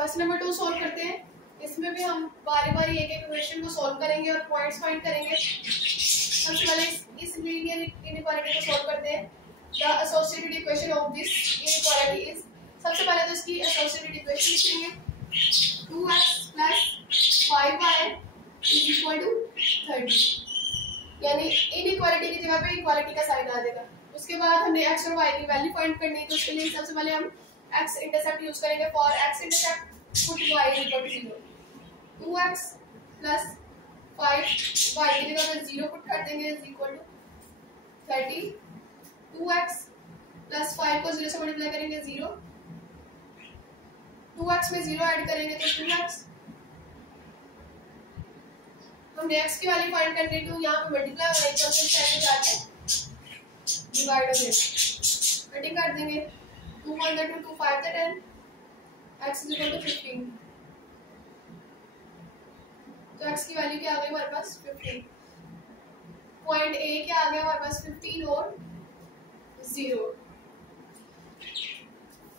Question number 2 solve करते हैं। इसमें भी हम बारी बारी एक एक क्वेश्चन को सॉल्व करेंगे और पॉइंट्स फाइंड करेंगे। सबसे पहले इस लीनियर इनइक्वालिटी को सॉल्व करते हैं। The associated equation of this inequality is, सबसे पहले तो इसकी एसोसिएटेड इक्वेशन लिखेंगे 2x + 5y = 30, यानी इनइक्वालिटी की जगह पे इक्वालिटी का साइन आ जाएगा। उसके बाद हमने x और y की वैल्यू फाइंड करनी है, तो उसके लिए सबसे पहले हम x इंटरसेप्ट यूज करेंगे। For x intercept put y = 0, 2x + 5 y की जगह पे 0 पुट कर देंगे = 30। 2x + 5 को 0 से मल्टीप्लाई करेंगे 0, 2x में 0 ऐड करेंगे तो 2x। हमने x की वैल्यू फाइंड करनी है, तो यहाँ पे मल्टीप्लाई हो रहा है तो साइड में जाके डिवाइड हो जाएगा, कटिंग कर देंगे। 2 1 2 2 5 10, x = 15, तो x की वैल्यू क्या आ गई हमारे पास 15। पॉइंट A क्या आ गया हमारे पास 15 और 0।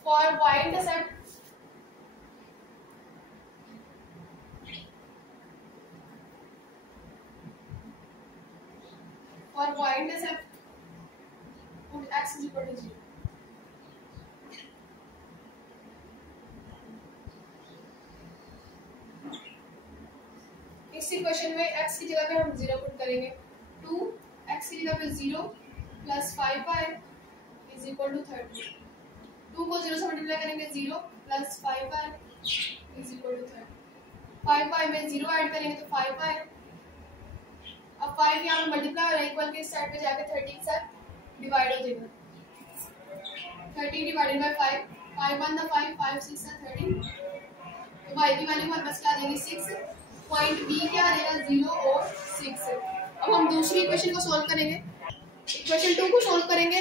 For y intercept x = 0। इस इक्वेशन में x की जगह पे हम 0 पुट करेंगे। 2x की जगह पे 0 + 5y = 30। 2 को 0 से मल्टीप्लाई करेंगे 0 + 5y = 30। 5y में 0 ऐड करेंगे तो 5y। अब 5 यहाँ पे मल्टीप्लाई हो रहा है, इक्वल के इस साइड पे जाके 30 के साथ डिवाइड हो जाएगा। 30 / 5, 5 1 5, 5 6 30, तो y की वैल्यू हमारे पास क्या आ जाएगी 6। पॉइंट B क्या आ जाएगा 0 और 6। अब हम दूसरी इक्वेशन को सॉल्व करेंगे। इक्वेशन 2 को सॉल्व करेंगे।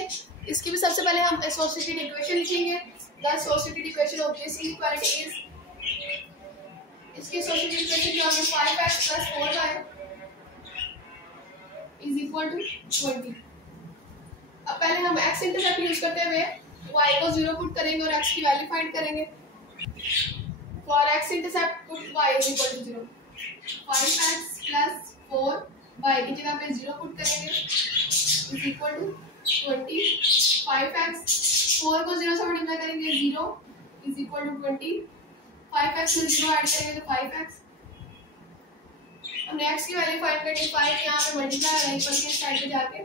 इसकी भी सबसे पहले हम एसोसिएटेड इक्वेशन लिखेंगे। The associated equation of this inequality is, इसकी एसोसिएटेड इक्वेशन जो है 5x + 4y = 20। अब पहले हम x इंटरसेप्ट यूज करते हुए y को 0 पुट करेंगे और x की वैल्यू फाइंड करेंगे। For x intercept put y = 0, 5x + 4 y की जगह पे 0 पुट करेंगे = 20। 5x, 4 को 0 से मल्टीप्लाई करेंगे 0 = 20। 5x में 0 ऐड करेंगे तो 5x। हमने x की वैल्यू फाइंड करनी है। 5 यहाँ पे मल्टीप्लाई हो रहा है, इक्वल के साइड पे जाके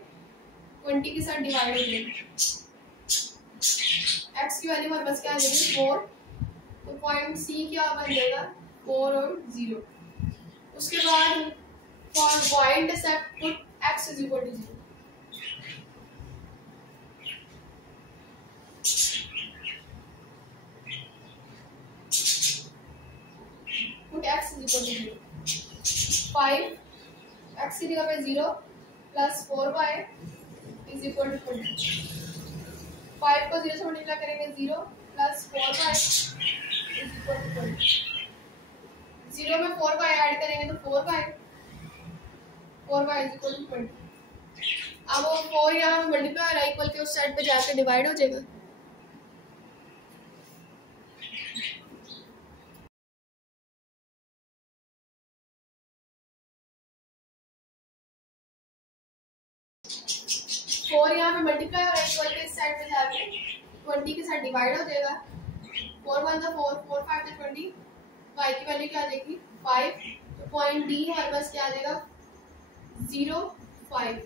20 के साथ डिवाइड हो जाएगा। x की वैल्यू हमारे पास क्या आ जाएगी 4, तो पॉइंट C क्या बन जाएगा 4 और 0। उसके बाद for y intercept put x = 0, put x = 0। 5 x की जगह पे 0 + 4y = 20। 5 को 0 से मल्टीप्लाई करेंगे 0 + 4y = 20। 0 में 4y ऐड करेंगे तो 4y = 20। अब वो 4 यहाँ पे मल्टीप्लाई हो रहा है, इक्वल के उस साइड पे जाके डिवाइड हो जाएगा। फोर यहाँ पे मल्टीप्लाई हो रहा है, इक्वल के इस साइड पे जाके 20 के साथ डिवाइड हो जाएगा। 4 1 4, 4 5 20, y की वैल्यू क्या आ जाएगी 5। तो पॉइंट D हमारे पास क्या आ जाएगा 0 5।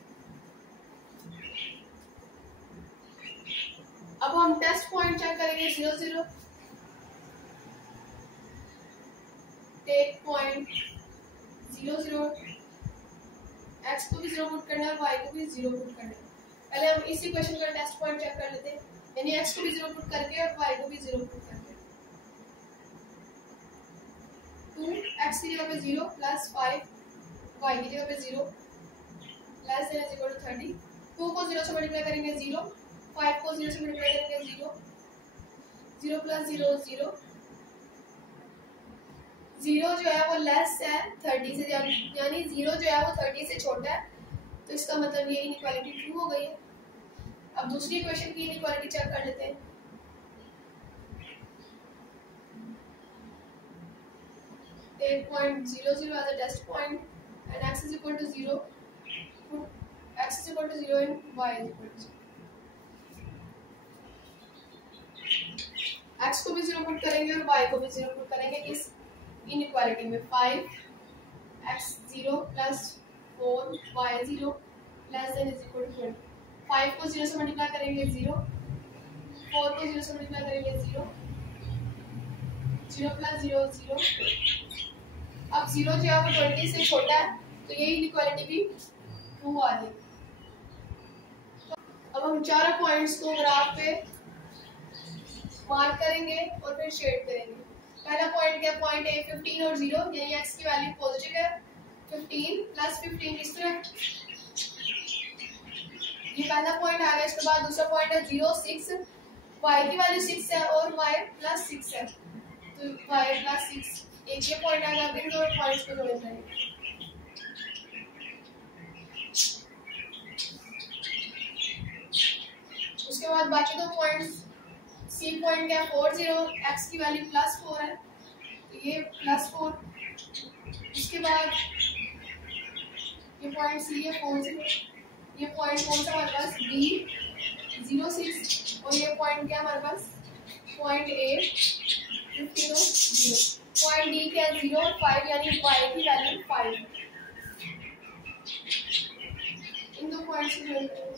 अब हम टेस्ट पॉइंट चेक करेंगे 0 0। टेक पॉइंट 0 0, x को भी 0 पुट करना है और y को भी 0 पुट करना है। पहले हम इस इक्वेशन का टेस्ट पॉइंट चेक कर लेते हैं, यानी x को भी 0 पुट करके और y को भी 0 पुट करके। 2x की जगह पे 0 + 5 y की जगह पे 0 ≤ 30। 2 को 0 से मल्टीप्लाई करेंगे 0, 5 को 0 से मल्टीप्लाई करेंगे 0, 0 + 0 0। 0 जो है वो लेस है 30 से, यानी 0 जो है वो 30 से छोटा है, तो इसका मतलब ये इनइक्वालिटी ट्रू हो गई है। अब दूसरी इक्वेशन की इनइक्वालिटी चेक कर लेते हैं। take point 0 0 as a test point and x is equal to 0. Put x is equal to 0 and y is equal to 0. x को भी 0 पुट करेंगे और y को भी 0 पुट करेंगे इस इनइक्वालिटी में 5 x 0 plus 4 y 0 less than is equal to 20. 5 को 0 से मल्टीप्लाई करेंगे 0, 4 को 0 से मल्टीप्लाई करेंगे 0, 0 plus 0 0. अब 0 जो है वो 20 से छोटा है तो ये इनइक्वालिटी भी ट्रू आ जाएगी. अब हम चारों पॉइंट्स को ग्राफ पे मार्क करेंगे और फिर शेड करेंगे. पहला पॉइंट क्या, पॉइंट ए 15 और 0, यानी x की वैल्यू पॉजिटिव है. 15 प्लस 15 इस तरह, ये पहला पॉइंट आ गया. इसके बाद दूसरा पॉइंट है 0 6, y की वैल्यू 6 है और y प्लस 6 है तो y प्लस 6. एक ये पॉइंट आ गया. अब इन दोनों पॉइंट्स को जोड़ देंगे. उसके बाद बाकी दो पॉइंट्स, सी पॉइंट क्या 4 0, x की वैल्यू प्लस 4 है तो ये प्लस 4. इसके बाद ये पॉइंट सी है 4 0, ये पॉइंट कौन सा हमारे पास बी 0 6 और ये पॉइंट क्या हमारे पास पॉइंट ए 15 और 0. पॉइंट डी क्या 0 और 5 यानी y की वैल्यू 5. इन दो पॉइंट्स को जोड़ते हैं.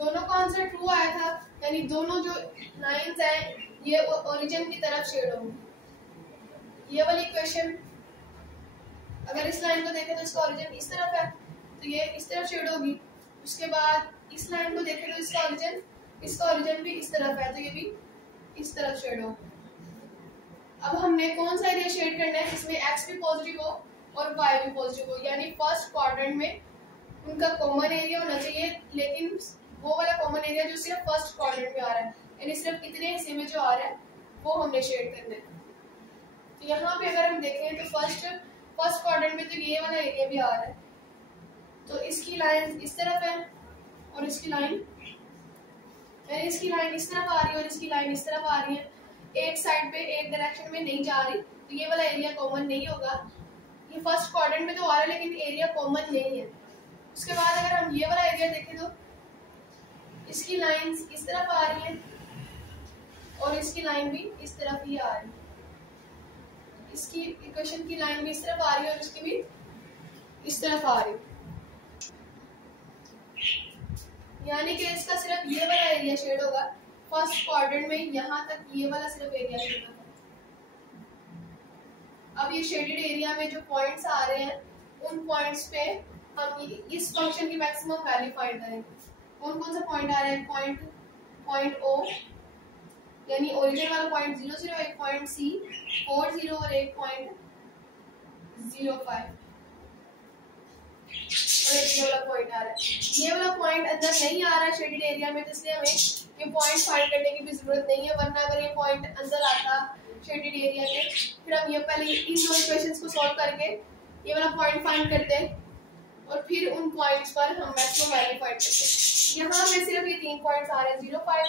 दोनों का आंसर ट्रू आया था, यानी दोनों जो लाइंस हैं ये ओरिजिन की तरफ शेड होंगी. ये वाली क्वेश्चन अगर इस लाइन को देखें तो इसका ओरिजिन इस तरफ है तो ये इस तरफ शेड होगी. उसके बाद इस लाइन को देखें तो इसका ओरिजिन भी इस तरफ है तो ये भी इस तरफ शेड होगा. अब हमने कौन सा एरिया शेड करना है जिसमें x भी पॉजिटिव हो और y भी पॉजिटिव हो, यानी फर्स्ट क्वाड्रेंट में उनका कॉमन एरिया होना चाहिए, लेकिन वो वाला कॉमन एरिया जो सिर्फ फर्स्ट क्वाड्रेंट में आ रहा है, यानी सिर्फ इतने हिस्से में जो आ रहा है वो हमने शेड करना है. तो यहाँ पे अगर हम देखें तो फर्स्ट क्वाड्रेंट में तो ये वाला एरिया भी आ रहा है तो इसकी लाइन इस तरफ है और इसकी लाइन इस तरफ आ रही है और इसकी लाइन इस तरफ आ रही है. एक साइड पे एक डायरेक्शन में नहीं जा रही तो ये वाला एरिया कॉमन नहीं होगा. ये फर्स्ट क्वाड्रेंट में तो आ रहा है लेकिन एरिया कॉमन नहीं है. उसके बाद अगर हम ये वाला एरिया देखें तो इसकी लाइंस इस तरफ आ रही है और इसकी लाइन भी इस तरफ ही आ रही है. इसकी इक्वेशन की लाइन भी इस तरफ आ रही है और इसकी भी इस तरफ आ रही है, यानी कि इसका सिर्फ ये वाला एरिया शेड होगा. फर्स्ट क्वाड्रेंट में यहाँ तक ये वाला सिर्फ एरिया शेड होगा. अब ये शेडेड एरिया में जो पॉइंट्स आ रहे हैं उन पॉइंट्स पे हम इस फंक्शन की मैक्सिमम वैल्यू फाइंड करेंगे. कौन सा पॉइंट आ रहा है, पॉइंट ओ यानी ओरिजिन वाला पॉइंट 0 0, एक पॉइंट सी 4 0 और एक पॉइंट 0 5 और एक ये वाला पॉइंट आ रहा है. ये वाला पॉइंट अंदर नहीं आ रहा है शेडेड एरिया में तो इसलिए हमें ये पॉइंट फाइंड करने की भी जरूरत नहीं है, वरना अगर ये पॉइंट अंदर आता शेडेड एरिया में फिर हम ये पहले इन दो इक्वेशंस को सॉल्व करके ये वाला पॉइंट फाइंड करते हैं और फिर उन पॉइंट्स पर हम मैक्सिमम वैल्यू फाइंड करते हैं. यहाँ पे सिर्फ ये तीन पॉइंट्स आ रहे हैं 0 5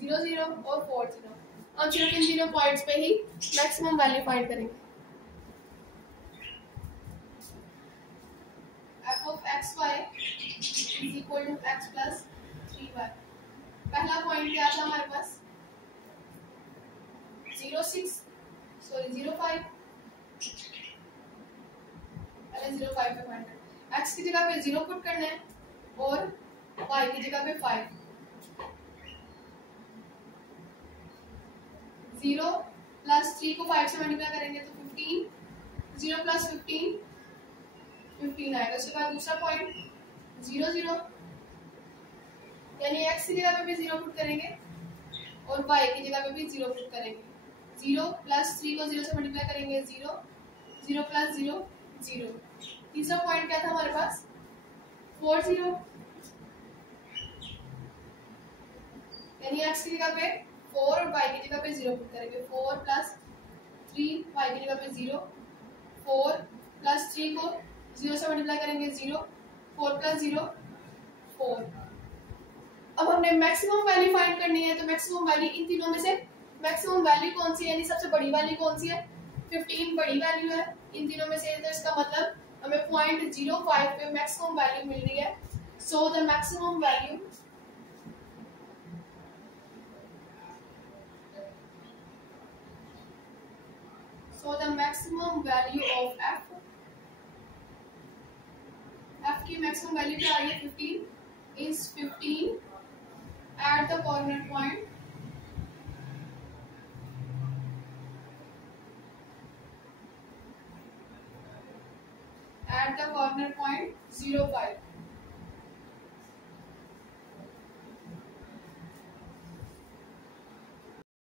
0 0 और 4 0. हम सिर्फ इन तीनों पॉइंट्स पे ही मैक्सिमम वैल्यू फाइंड करेंगे. f of xy is equal to x plus 3y. पहला पॉइंट क्या था हमारे पास 0 5, पहले 0 5 पे फाइंड करना. x की जगह पे 0 पुट करना है और y की जगह पे 5. 0 प्लस 3 को 5 से मल्टीप्लाई करेंगे तो 15, 0 प्लस 15 आएगा. उसके बाद दूसरा पॉइंट 0 0 यानी x की जगह पे भी 0 पुट करेंगे और y की जगह पे भी 0 पुट करेंगे. 0 प्लस 3 को 0 से मल्टीप्लाई करेंगे 0, 0 प्लस 0 0. तीसरा पॉइंट क्या था हमारे पास 4 0 यानी x की जगह पे 4 और y की जगह पे 0 पुट करेंगे. 4 प्लस 3 y की जगह पे 0, 4 प्लस 3 को 0 से मल्टीप्लाई करेंगे 0, 4 प्लस 0 4। अब हमने मैक्सिमम वैल्यू फाइंड करनी है, तो मैक्सिमम वैल्यू इन तीनों में से मैक्सिमम वैल्यू कौन सी है, यानी सबसे बड़ी वैल्यू कौन सी है, 15 बड़ी वैल्यू है इन तीनों में से। तो इसका मतलब हमें 0.05 पे मैक्सिमम वैल्यू मिल रही है। So the maximum value of f की मैक्सिमम वैल्यू क्या आ रही है 15 is 15 at the corner point at the corner point 0, 5।